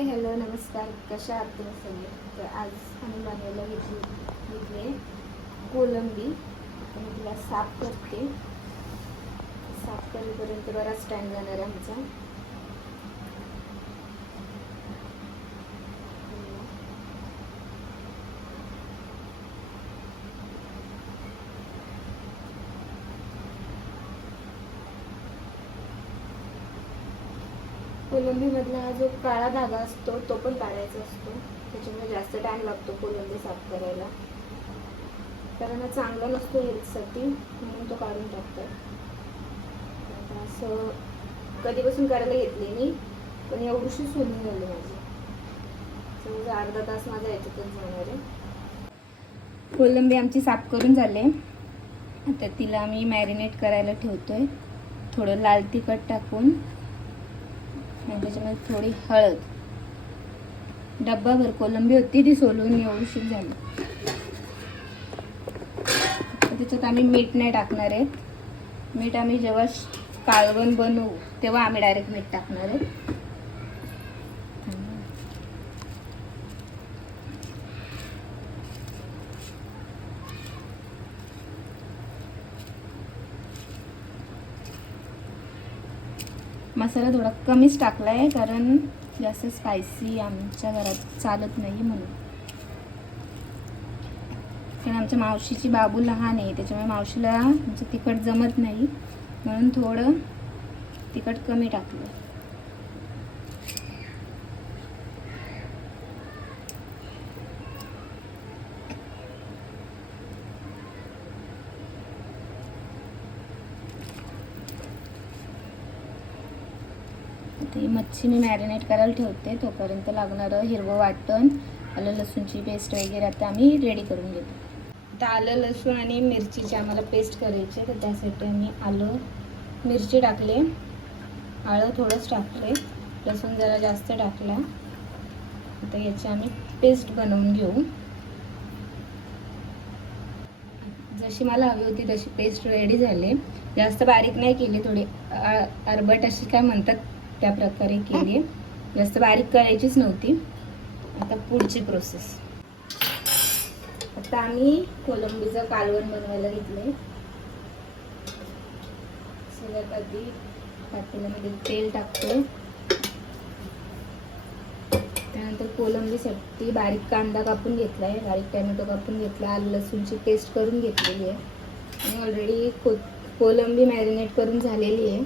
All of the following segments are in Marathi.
हाय हॅलो नमस्कार, कशा आहात तुम्ही सगळे. तर आज आम्ही बनवायला घेतले कोलंबी. आता मी तिला साफ करते. साफ करेपर्यंत बराच टाईम जाणार आहे आमचा. कोलंबीमधला जो काळा धागा असतो तो पण काढायचा असतो. त्याच्यामुळे जास्त टाईम लागतो कोलंबी साफ करायला, कारण चांगला नसतो हेल्थसाठी, म्हणून तो काढून टाकतात. आता असं कधीपासून करायला घेतले मी, पण एवढीशी सोडून झाली माझी. समजा अर्धा तास माझा याच्यातच जाणार आहे. कोलंबी आमची साफ करून झाले. आता तिला मी मॅरिनेट करायला ठेवतोय. थोडं लाल तिखट टाकून आणि त्याच्यामध्ये थोडी हळद. डब्बाभर कोलंबी होती, ती सोलून एवढीशी झाली. त्याच्यात आम्ही मीठ नाही टाकणार आहे. मीठ आम्ही जेव्हा कालवण बनवू तेव्हा आम्ही डायरेक्ट मीठ टाकणार आहे. मसाला थोडा कमीच टाकला आहे, कारण जास्त स्पायसी आमच्या घरात चालत नाही म्हणून. कारण आमच्या मावशीची बाबू लहान आहे, त्याच्यामुळे मावशीला आमचं तिखट जमत नाही, म्हणून थोडं तिखट कमी टाकलं. ती मच्छी मी मॅरिनेट करायला ठेवते. तोपर्यंत लागणारं हिरवं वाटण, आलं लसूणची पेस्ट वगैरे आता आम्ही रेडी करून घेतो. आता आलं लसूण आणि मिरचीची आम्हाला पेस्ट करायची, तर त्यासाठी आम्ही आलं मिरची टाकले, आलं थोडंच टाकले, लसूण जरा जास्त टाकला. आता याची आम्ही पेस्ट बनवून घेऊ. जशी मला हवी होती तशी पेस्ट रेडी झाली. जास्त बारीक नाही केली, थोडी अरबट अशी काय म्हणतात त्या प्रकारे केली. जास्त बारीक करायचीच नव्हती. आता पुढची प्रोसेस. आता आम्ही कोलंबीचं कालवण बनवायला घेतलंय. सगळ्यात आधी पातेल्यामध्ये तेल टाकतो. त्यानंतर कोलंबीसाठी बारीक कांदा कापून घेतलाय, बारीक टोमॅटो कापून घेतला, आलं लसूणची पेस्ट करून घेतलेली आहे आणि ऑलरेडी कोलंबी मॅरिनेट करून झालेली आहे.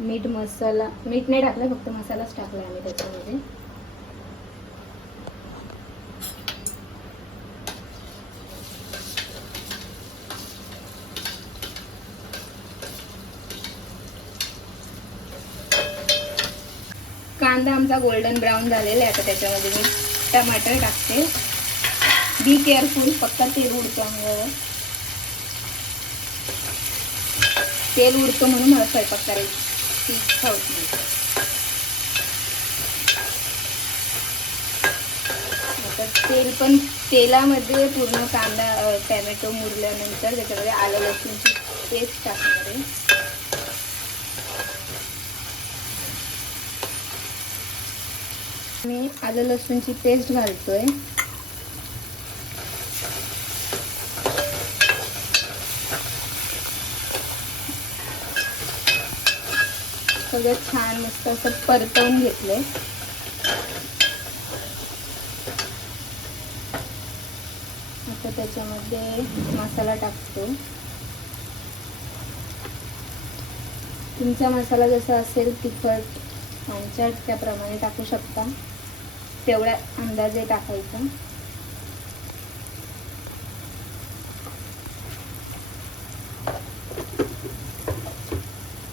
मीठ नाही टाकलं, फक्त मसालाच टाकला आम्ही त्याच्यामध्ये. कांदा आमचा गोल्डन ब्राऊन झालेला आहे. आता त्याच्यामध्ये मी टमाटर टाकते. बी केअरफुल, फक्त तेल उडतं अंगावर. तेल उडतं म्हणून मला स्वयंपाक करायची इच्छा होत नाही. आता तेलामध्ये पूर्ण कांदा टोमॅटो मुरल्यानंतर त्याच्यामध्ये आलं लसूणची पेस्ट टाकणार आहे. मी आलं लसूणची पेस्ट घालतोय. सगळं छान मस्त असं परतवून घेतलंय. आता त्याच्यामध्ये मसाला टाकतो. तुमचा मसाला जसा असेल तिखट आमच्या त्याप्रमाणे टाकू शकता, तेवढ्या अंदाजे टाकायचा.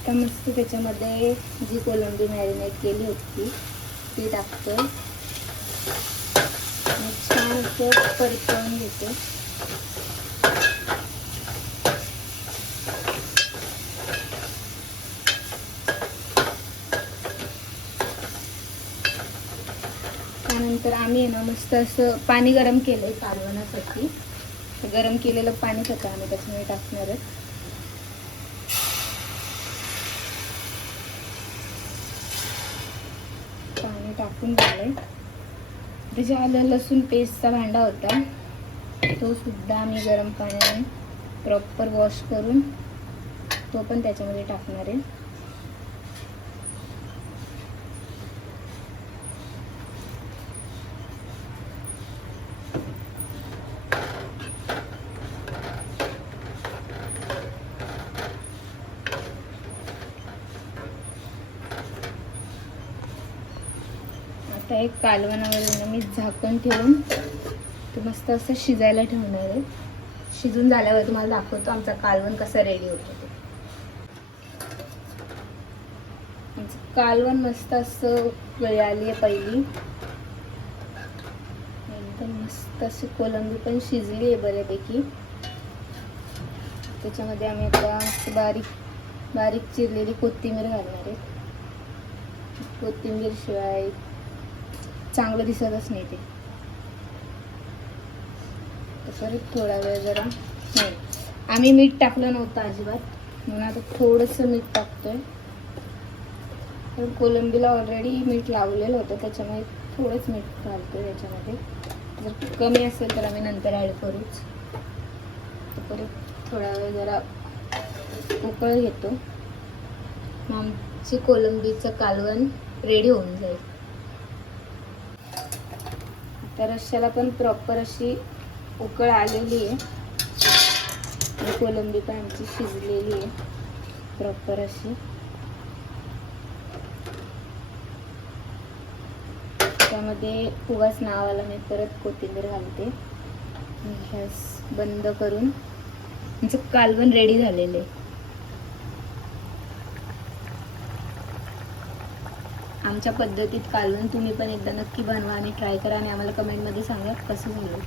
तर मस्त त्याच्यामध्ये जी कोलंबी मॅरिनेट केली होती ती टाकतो आणि छान असं परतवून घेतो. त्यानंतर आम्ही ना मस्त असं पाणी गरम केलंय कालवणासाठी. गरम केलेलं पाणीच आता आम्ही त्याच्यामध्ये टाकणार आहे. पाणी टाकून झालंय. त्याच्या आलं लसूण पेस्टचा भांडा होता, तो सुद्धा मी गरम पाण्याने प्रॉपर वॉश करून तो पण त्याच्यामध्ये टाकणार आहे. आता एक कालवणावर मी झाकण ठेवून ते मस्त असं शिजायला ठेवणार आहे. शिजून झाल्यावर तुम्हाला दाखवतो आमचा कालवण कसं रेडी होतं ते. आमचं कालवण मस्त असं उकळी आली आहे पहिली, एकदम मस्त अशी कोलंबी पण शिजली आहे बऱ्यापैकी. त्याच्यामध्ये आम्ही आता बारीक बारीक चिरलेली कोथिंबीर घालणार आहे. कोथिंबीर शिवाय चांगलं दिसतच नाही ते. परत थोडा वेळ जरा नाही, आम्ही मीठ टाकलं नव्हतं अजिबात, म्हणून आता थोडंसं मीठ टाकतोय. तर कोलंबीला ऑलरेडी मीठ लावलेलं होतं, त्याच्यामुळे थोडंच मीठ घालतोय त्याच्यामध्ये. जर कमी असेल तर आम्ही नंतर ॲड करूच. तर परत थोडा वेळ जरा उकळ घेतो, मग आमची कोलंबीचं कालवण रेडी होऊन जाईल. तर रश्श्याला पण प्रॉपर अशी उकळ आलेली आहे, कोलंबी पण आमची शिजलेली आहे प्रॉपर अशी. त्यामध्ये उगाच नावाला मी परत कोथिंबीर घालते. गॅस बंद करून आमचं कालवण रेडी झालेलं आहे. आमच्या पद्धतीत कालवण तुम्ही पण एकदा नक्की बनवा आणि ट्राय करा आणि आम्हाला कमेंटमध्ये सांगा कसं झालं.